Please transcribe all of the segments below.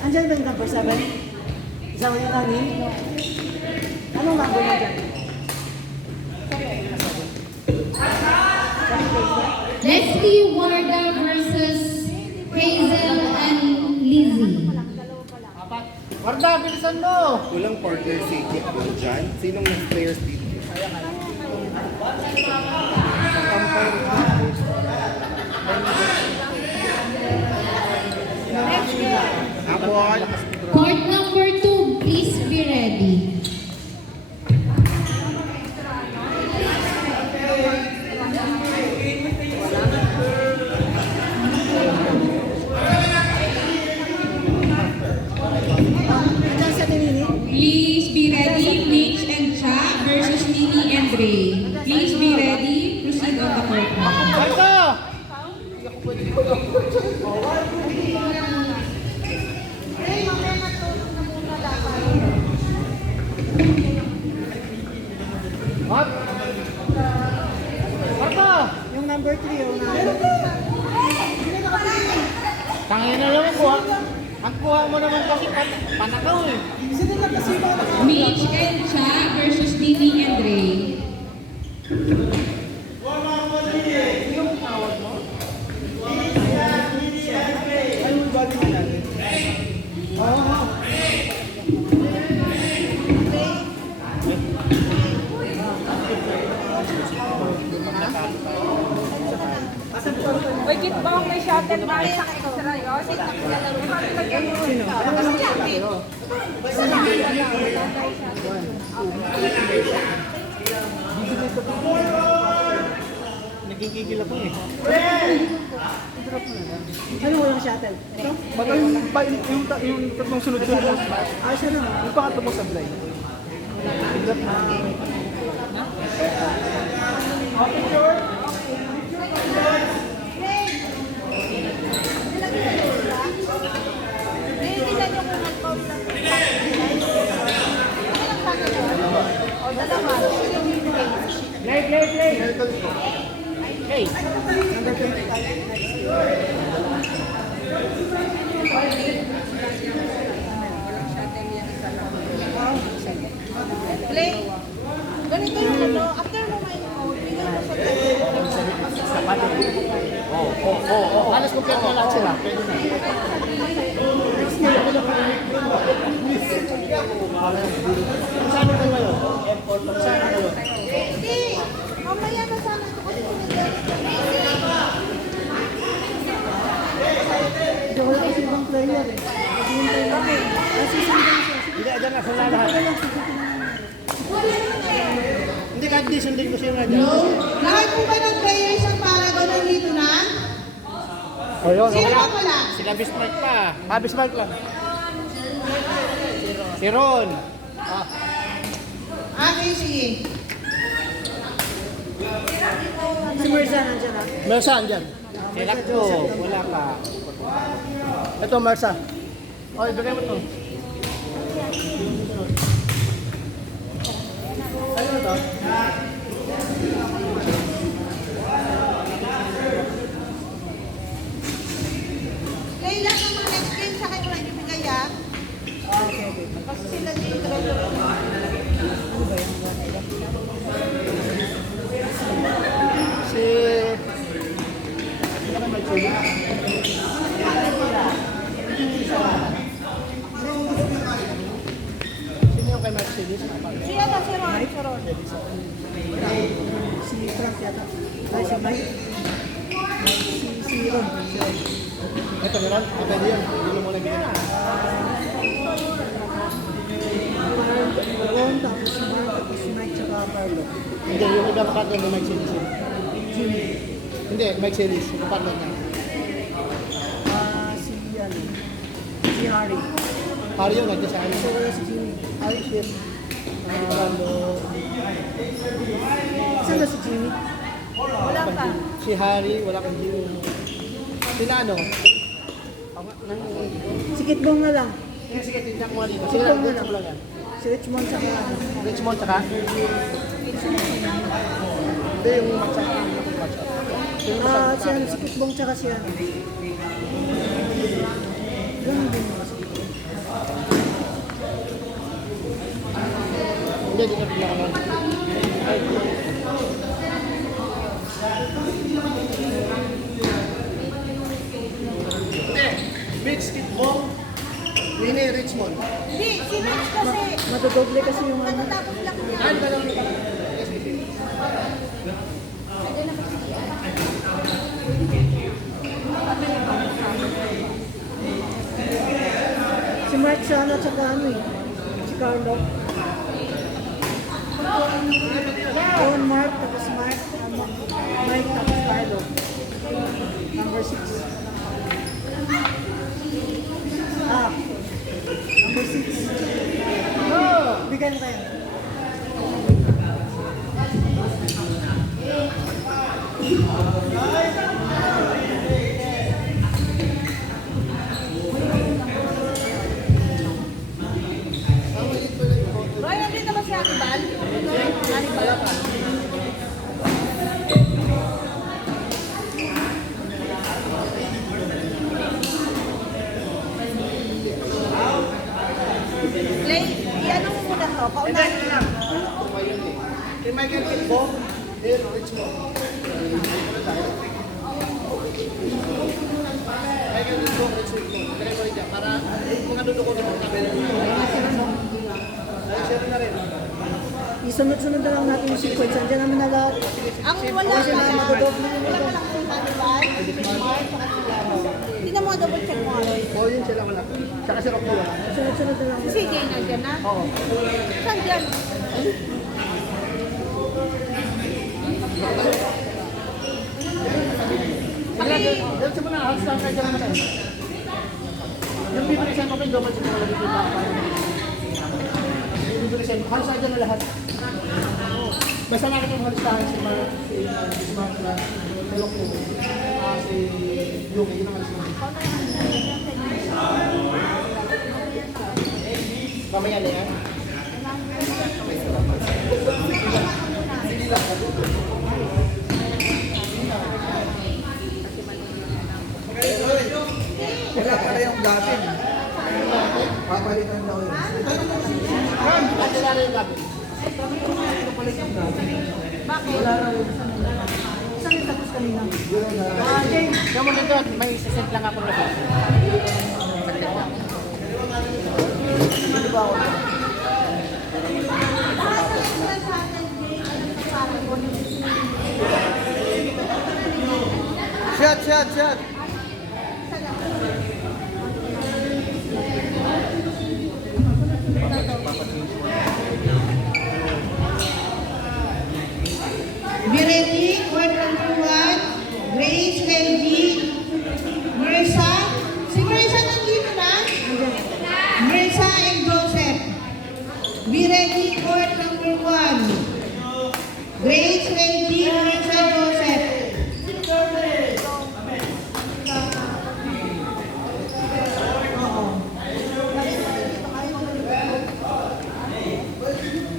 Andiyan ba yung number 7? Isang yun lang yun? Anong number na dyan? Leslie Warda versus Hazel and Lizzie. Warda, bilisan mo! Kulang partner si Kit yun dyan. Sinong next players dito? Apple. Court number 2, please be ready. Andiyan sa Tinini? Please be ready, Mitch and Cha versus Nini and Ray. Please be ready, proceed on the court now. Warda! What? Warda! Yung number 3, yung number Tangin na naman kuha. Ang kuha mo naman kasi panakaw eh. Sino na kasi ba? Mitch and Cha versus Nini and Ray. Ano yung bago na natin? Oo. Uy, kit ba ang may shuttle ba sa extra yun? Lagyan mo. Nagkikigil ako eh. Ano walang shuttle? Ito? Baka yung tatlong sunod-sunod. Ah, siya naman. Yung pangatlo mo sa blind. Play! Hey! Number 25. Play. Ganito yung ano, after mo may out, bigyan mo sa Alas mo kaya lahat sila. Pwede na. Saan mo kayo ngayon? Saan mo ngayon? Hindi. Mamaya na sana ito kasi Hindi ko lang ibang player eh. Naghihintay lang eh. Kasi sundin siya. Hindi, dyan na sila lahat. Hindi, kahit di sundin ko siya nga dyan. Lahat po ba ng players ang Paragon nandito na? Ayun, Sino pa pala? Sila Bismarck pa. Bismarck lang. Si Ron. Sige. Si Mirza nandiyan ah. Mersa, andyan. Si Lakto, wala pa. Ito, Mersa. O, ibigay mo ito. Ano ito? Play lang ng mga next game sa kayo lang ibigay ah. Kasi sila dito. Si... Ano may chili? Sino yung kay Mercedes? Si ano, si Ron. Si Ron. Si Frank yata. Ay, si Mike. Si Ron. Ito, meron? Pwede yan. Hindi mo muna bigyan. Ron, tapos si Mark, tapos si Mike, tsaka Carlo. Hindi, yung iba kapatid ni Mike Celis. Jimmy. Hindi, Mike Celis. Yung kapatid niya. Si ano. Si Harry. Pari yun, nagdasa sa akin. So, wala si Jimmy. Harry Ship. Carlo. Saan na si Jimmy? Wala pa. Si Harry, wala kang Jimmy. Sila ano? Si Kitbong na lang. Yung sige, tignan mo dito. Sila lang, dito mo lang yan. Si Richmond sa mga ano. Richmond, tsaka? Hindi, yung matcha. Si ano, si Kitbong tsaka si ano. Ganun din mga si Kitbong. Hindi, dito na ako. Hindi, basketball, Winnie Richmond. Hindi, si Max kasi. Madodoble kasi yung ano. Natatapos lang niya. Ah, di ba lang? Si Mark sana at saka ano eh. Si Carlo. Doon Mark, tapos Mark. Mike, tapos Carlo. Number 6. Ah. Number 6. Oh! Bigyan mo kayo. Roy, nandito naman si Hannibal. Hannibal. Play, i-ano mo muna to, paunahin mo lang. Kay Michael Pitbo, Winnie Richmond. Michael Pitbo, Richmond. Kaya ko rin dyan, para mga dulo ko naman kami. Ay, share na rin. Isunod-sunod na lang natin yung sequence. Andiyan naman na lahat. Ang wala Kasi pa na lang, madodoble yung wala pa lang si Hannibal, si Mark, saka si Laro. Hindi na mo double check mo, Roy. Oo, yun sila wala. Tsaka si Rocky wala. Sunod-sunod na lang. Si CJ nandiyan na. Oo. Saan dyan? Yan sa mga house lang kayo dyan naman. Yung bibilisan mo rin, doon sa mga lagi dito. Yung bibilisan, house na dyan na lahat. Basta nakita yung house tayo si Mark, si Mark na, si Rocky, si Yuki, yun ang halos naman. Mamaya na yan. Wala pala yung dati. Papalitan daw yun. Ate na rin yung gabi. Wala raw yun. Saan yung tapos kanina? James. Yung mga doon, may sasend lang ako na ba? Hindi ba ako? Shot. Be ready, court number 1, Grace, Wendy, Marissa. Si Marissa nandito na? Marissa and Joseph. Be ready, court number 1, Grace, Wendy, Marissa, Joseph.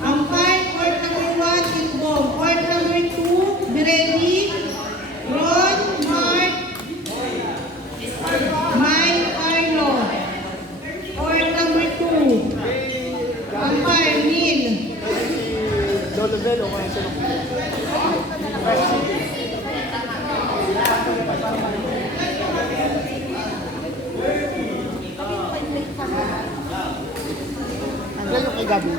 Umpire, court number 1, Kitbom. Court number 2, be ready. Ron, Mark, Mike, Carlo. Court number 2. Umpire, Neil. Lolo Belo, kaya sila. Yan yung kay Gabi.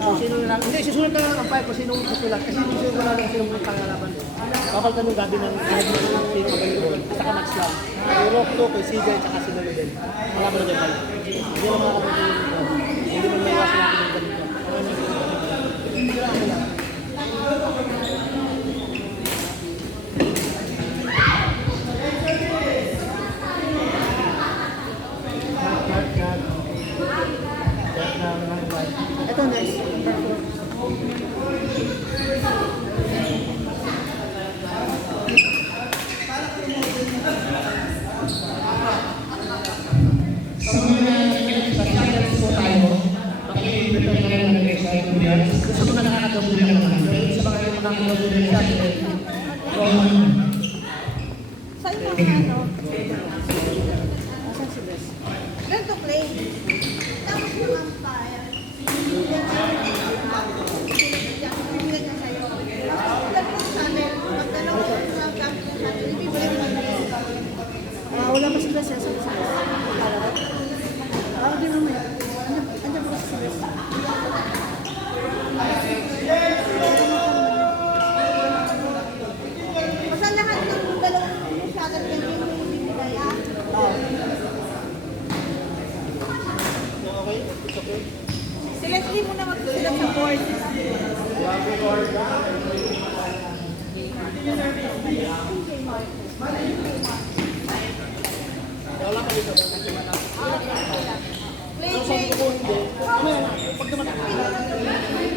Sino na lang, hindi, susunod na lang ang file kung sinong susulat. Kasi hindi sino wala lang sinong pangalaman. Kapag tanong Gabi ng head mo ng sino magayon. Saka Max lang. Kay Rocco, kay CJ, saka si Lolo Belo. Wala mo na dyan tayo. Hindi naman ako hindi man may iwasan natin yung ganito. Hindi lang ako lang. Ito next. Number 4. Sa mga nagkakasal po tayo, makikita na lang ng next slide po yan. Sa mga nakakagabulan naman, sa mga nakakagabulan sa atin, Saan yung ano? Asan si Bes? Learn to play. Tapos yung umpire. Bibigyan niya sa'yo. Dalawa sa amin. Pag dalawa sa gamit niya sa amin, ibibigyan niya sa'yo. Wala pa sila siya sa isa. Di mamaya. Andiyan po sa isa. Basta lahat ng dalawang sa akin, yung bibigay, ah. Okay? It's okay? Si Leslie muna magsusulat sa board. Wala ka dito. Play, Ang play. sabi ko hindi. Mamaya na. Pag dumating.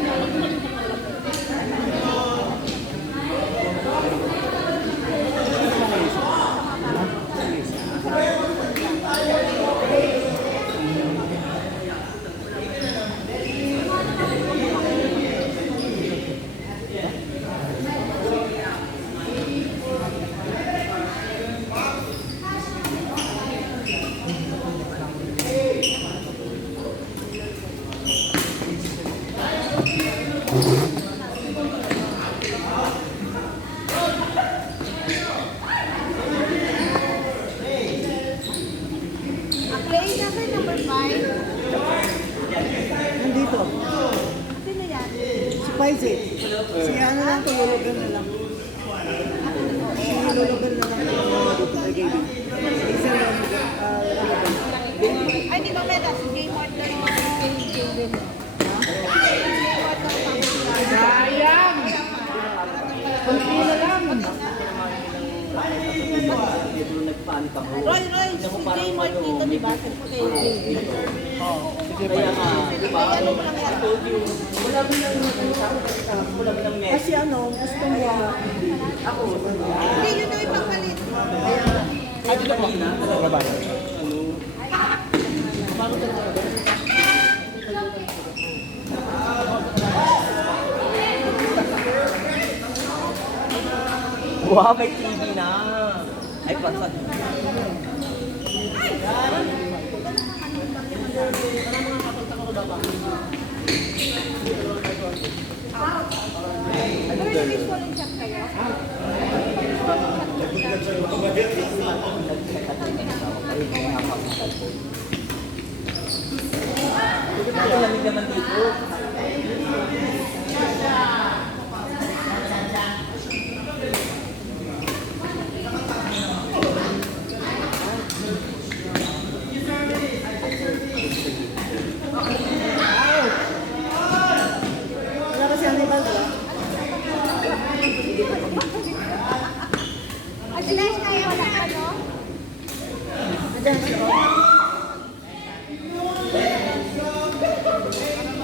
Ang play na sa number 5. Nandito. Sino yan? Si Paise. Si ano lang to, lulugan na lang. Si lulugan na lang. Dito kay Gaby. Isa lang. Ay, di ba meta? Si J. Martin yung kay Jaden. Sayang! Kunti na lang. Roy, si J. Martin dito, di ba? Kay Jaden. Kaya nga. Ay, ano mo lang yan? Kasi ano, gusto mo. Hindi, yun yung ipagpalit. Ay, dito po. Trabaho. Wow, may TV na. Ay, pansan. Pero yung visual in chat kayo? Ito lamig naman dito. Wala kasi ang ibang ba? At least kayo wala ka, no? Nandiyan siya.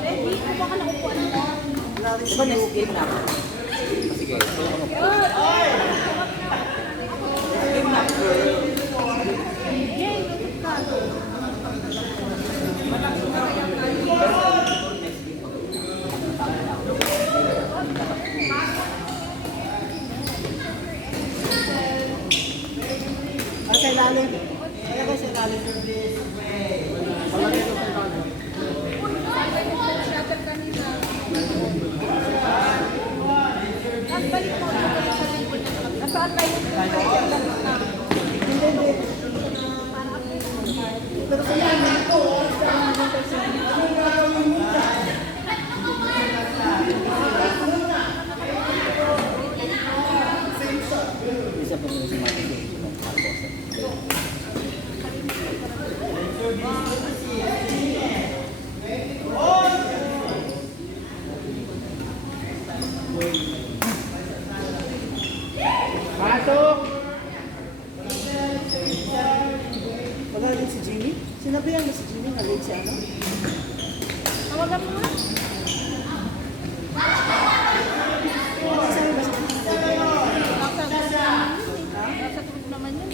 Ready? Kuha ka ng upuan mo. Wala rin Diba siya. next game na? Sige. Game na, girl. Sa ilalim. Kaya kayo sa ilalim. Tapos balik mo. Nasaan tayo? Pero sa ilalim. Isa pa rin sa mga tigil. Pasok! Wala rin si Jimmy. Sinabihan mo si Jimmy na late siya, no? Tawagan mo nga. Sabi ba siya? Nasa tulog naman yun.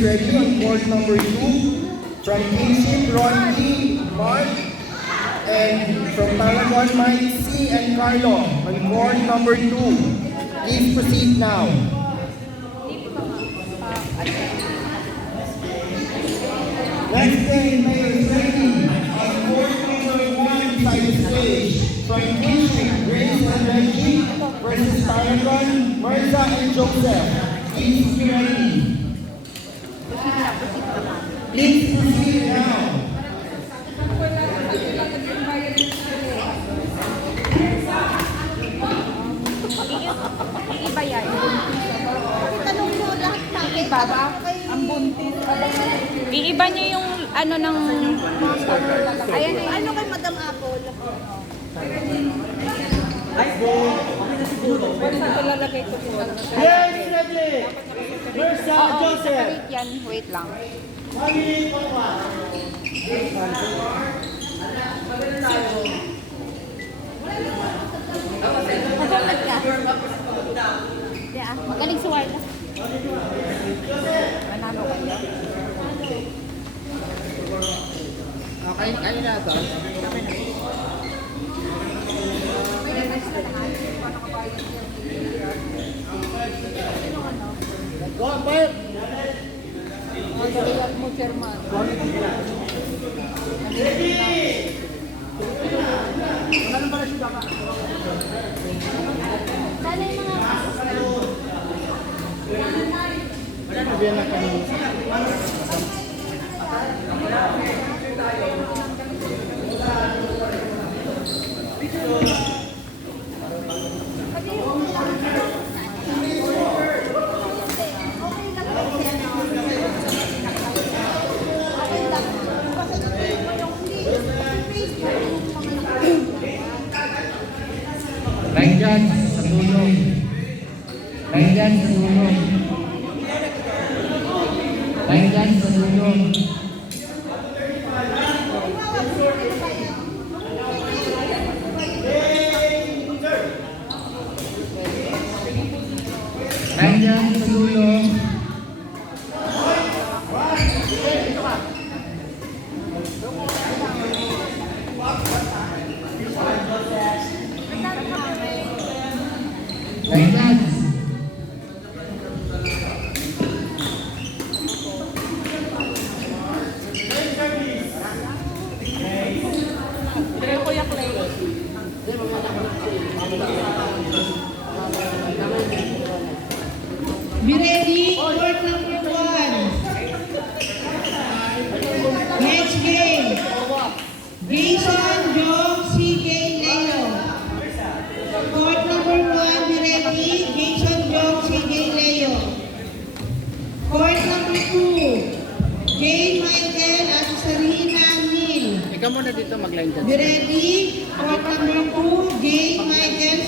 players ready on court number 2. From Kinship, Ronnie, Mark. And from Paragon, Mike, C. and Carlo on court number 2. Please proceed now. Next game, players ready on court number 1 beside the stage. From Kinship, Grace and Reggie versus Paragon, Mirza and Joseph. Please be ready. Please proceed now. Iiba yan. Tanong mo lahat sa akin. Iiba ba? Ang buntis. Iiba niyo yung ano ng... Ayan, ano kay Madam Apple? Yes, ready! Mirza, Joseph! Wait yan, wait lang. Magaling si Warda. Manalo kayo. Okay, ano na ito? Go, Bert! Sabihan na kami. Line dyan, sa tulong. Line dyan, sa tulong. Line dyan, sa tulong. Line dyan, sa tulong. Line dyan. Kuya Clay. Be ready, court number 1. Next game. Jason, Jong, CK, Leo. Court number 1, be ready. Jason, Jong, CK, Leo. Court number 2. Jay, Michael, at Sarina, Neil. Ikaw muna dito mag-line dyan. Be ready. Court number 2, Jay, Michael,